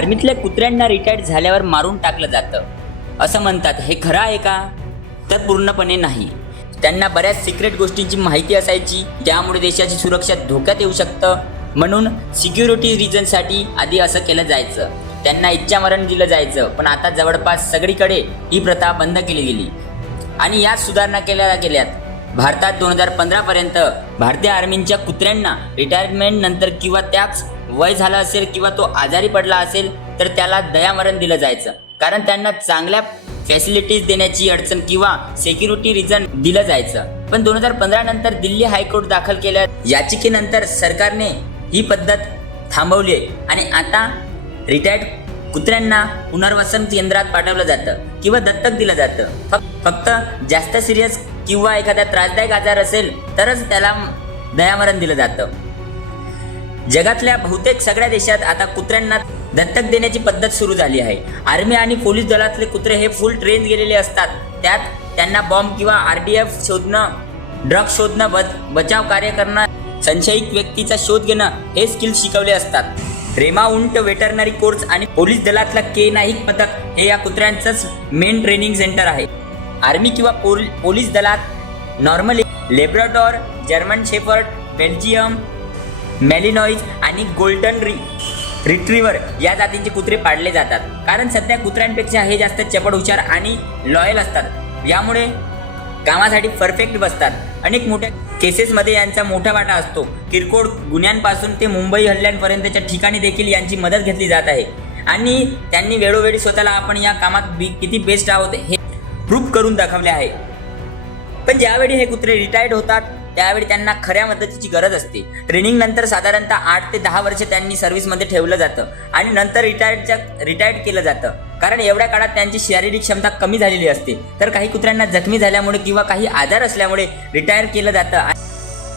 आर्मीतल्या कुत्र्यांना retired झाल्यावर मारून टाकलं जातं असं म्हणतात. हे खरं आहे का? तर पूर्णपणे नाही. त्यांना बऱ्याच सिक्रेट गोष्टींची माहिती असायची, त्यामुळे देशाची सुरक्षा धोक्यात येऊ शकतं. म्हणून सिक्युरिटी रिझनसाठी आधी असं केलं जायचं. त्यांना इच्छामरण दिलं जायचं. पण आता जवळपास सगळीकडे ही प्रथा बंद केली गेली आणि यात सुधारणा केल्या गेल्यात. भारतात 2015पर्यंत भारतीय आर्मीच्या कुत्र्यांना रिटायरमेंट नंतर किंवा त्याच वय झालं असेल किंवा तो आजारी पडला असेल तर त्याला दयामरण दिलं जायचं, कारण त्यांना चांगल्या फॅसिलिटीज देण्याची अडचण किंवा सिक्युरिटी रिझन दिलं जायचं. पण 2015 नंतर दिल्ली हायकोर्ट दाखल केल्या याचिकेनंतर सरकारने ही पद्धत थांबवली आणि आता रिटायर्ड कुत्र्यांना पुनर्वसन केंद्रात पाठवलं जातं किंवा दत्तक दिलं जातं. फक्त जास्त सिरियस किंवा एखादा त्रासदायक आजार असेल तरच त्याला दयामरण दिलं जातं. जगातल्या बहुतेक सगळ्या देशात आता कुत्र्यांना दत्तक देण्याची पद्धत सुरू झाली आहे. आर्मी आणि पोलीस दलातले कुत्रे हे फुल ट्रेन गेलेले असतात. त्यात त्यांना बॉम्ब किंवा RDF शोधणं, ड्रग शोधणं, बचाव कार्य करणं, संशयित व्यक्तीचा शोध घेणं हे स्किल शिकवले असतात. रेमाउंट वेटरनरी कोर्स आणि पोलीस दलातला K9 पथक हे या कुत्र्यांचंच मेन ट्रेनिंग सेंटर आहे. आर्मी किंवा पोलीस दलात normally Labrador, German shepherd, Belgium मॅलिनॉइज आणि गोल्डन रिट्रीवर या जातींचे कुत्रे पाळले जातात, कारण सध्या कुत्र्यांपेक्षा हे जास्त चपळ, हुशार आणि लॉयल असतात. यामुळे कामासाठी परफेक्ट बसतात. अनेक मोठ्या केसेसमध्ये यांचा मोठा वाटा असतो. किरकोळ गुन्ह्यांपासून ते मुंबई हल्ल्यांपर्यंतच्या ठिकाणी देखील यांची मदत घेतली जात आहे आणि त्यांनी वेळोवेळी स्वतःला आपण या कामात किती बेस्ट आहोत हे प्रूव्ह करून दाखवले आहे. पण ज्यावेळी हे कुत्रे रिटायर्ड होतात त्यावेळी त्यांना खऱ्या मदतीची गरज असते. ट्रेनिंग नंतर साधारणतः 8 ते 10 वर्ष त्यांनी सर्व्हिसमध्ये ठेवलं जातं आणि नंतर रिटायर्ड केलं जातं, कारण एवढ्या काळात त्यांची शारीरिक क्षमता कमी झालेली असते. तर काही कुत्र्यांना जखमी झाल्यामुळे किंवा काही आजार असल्यामुळे रिटायर केलं जातं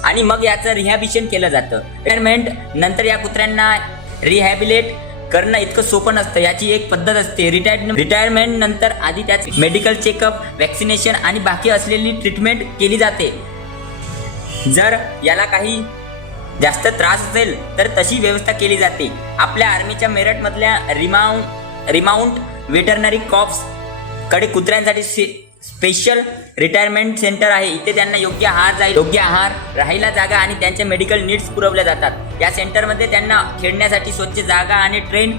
आणि मग याचं रिहॅबिलिटेशन केलं जातं. रिटायरमेंट नंतर या कुत्र्यांना रिहॅबिलिटेट करणं इतकं सोपं नसतं. याची एक पद्धत असते. रिटायरमेंट नंतर आधी त्याचे मेडिकल चेकअप, वॅक्सिनेशन आणि बाकी असलेली ट्रीटमेंट केली जाते. जर याला काही जास्त त्रास असेल तर तशी व्यवस्था केली जाते. आपल्या आर्मीच्या मेरठमधल्या रिमाउंट वेटरनरी कॉर्प्स कडे कुत्र्यांसाठी स्पेशल रिटायरमेंट सेंटर आहे. इथे त्यांना योग्य आहार, राहायला जागा आणि त्यांच्या मेडिकल नीड्स पुरवल्या जातात. या सेंटरमध्ये त्यांना खेळण्यासाठी स्वच्छ जागा आणि ट्रेन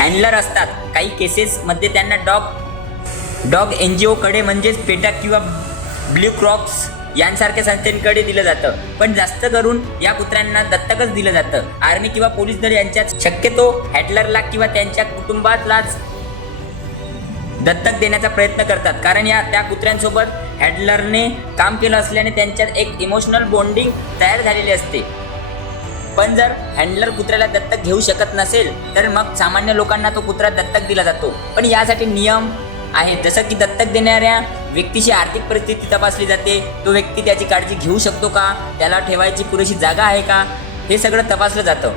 हँडलर असतात. काही केसेसमध्ये त्यांना डॉग NGO कडे म्हणजेच पेटा किंवा ब्ल्यू क्रॉस यांसारख्या संस्थांकडे दिलं जातं. पण जास्त करून या कुत्र्यांना दत्तकच दिलं जातं. आर्मी किंवा पोलीस दल यांच्यात शक्यतो हँडलरला किंवा त्यांच्या कुटुंबातलाच दत्तक देण्याचा प्रयत्न करतात, कारण त्या कुत्र्यांसोबत हँडलरने काम केलं असल्याने त्यांच्यात एक इमोशनल बॉन्डिंग तयार झालेली असते. पण जर हँडलर कुत्र्याला दत्तक घेऊ शकत नसेल तर मग सामान्य लोकांना तो कुत्रा दत्तक दिला जातो. पण यासाठी नियम आहेत, जसं की दत्तक देणाऱ्या व्यक्तीची आर्थिक परिस्थिती तपासली जाते. तो व्यक्ती त्याची काळजी घेऊ शकतो का, त्याला ठेवायची पुरेशी जागा आहे का, हे सगळं तपासलं जातं.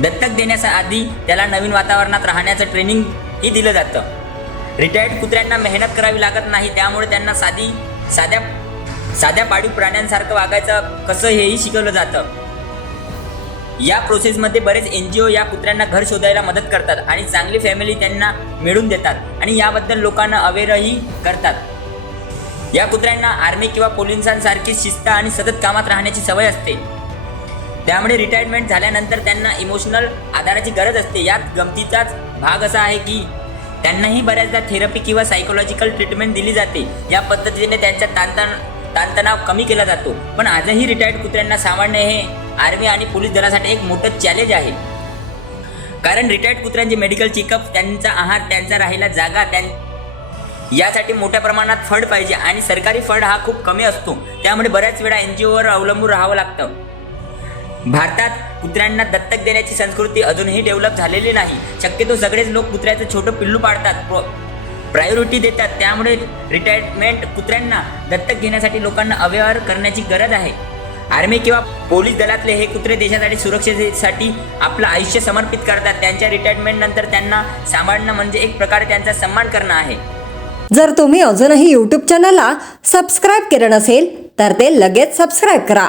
दत्तक देण्याच्या आधी त्याला नवीन वातावरणात राहण्याचं ट्रेनिंग ही दिलं जातं. रिटायर्ड कुत्र्यांना मेहनत करावी लागत नाही, त्यामुळे त्यांना साध्या पाळीव प्राण्यांसारखं वागायचं कसं हेही शिकवलं जातं. या प्रोसेसमध्ये बरेच NGO या कुत्र्यांना घर शोधायला मदत करतात आणि चांगली फॅमिली त्यांना मिळवून देतात आणि याबद्दल लोकांना अवेअरही करतात. या कुत्र्यांना आर्मी किंवा पोलिसांसारखी शिस्त आणि सतत कामात राहण्याची सवय असते, त्यामुळे रिटायरमेंट झाल्यानंतर त्यांना इमोशनल आधाराची गरज असते. यात गमतीचाच भाग असा आहे की त्यांनाही बऱ्याचदा थेरपी किंवा सायकोलॉजिकल ट्रीटमेंट दिली जाते. या पद्धतीने त्यांचा ताणतणाव कमी केला जातो. पण आजही रिटायर्ड कुत्र्यांना सांभाळणे हे आर्मी आणि पोलीस दलासाठी एक मोठं चॅलेंज आहे, कारण रिटायर्ड कुत्र्यांचे मेडिकल चेकअप, त्यांचा आहार, त्यांचा राहायला जागा, यासाठी मोठ्या प्रमाणात फंड पाहिजे आणि सरकारी फंड हा खूप कमी असतो. त्यामुळे बऱ्याच वेळा NGOवर अवलंबून राहावं लागतं. भारतात कुत्र्यांना दत्तक देण्याची संस्कृती अजूनही डेव्हलप झालेली नाही. शक्यतो सगळेच लोक कुत्र्याचं छोटं पिल्लू पाळतात, प्रायोरिटी देतात. त्यामुळे रिटायरमेंट कुत्र्यांना दत्तक घेण्यासाठी लोकांना अवेअर करण्याची गरज आहे. आर्मी किंवा पोलीस दलातले हे कुत्रे देशासाठी सुरक्षेसाठी आपलं आयुष्य समर्पित करतात. त्यांच्या रिटायरमेंट नंतर त्यांना सांभाळणं म्हणजे एक प्रकारे त्यांचा सन्मान करणं आहे. जर तुम्ही अजूनही YouTube चॅनलला सबस्क्राईब केलं नसेल तर ते लगेच सबस्क्राईब करा.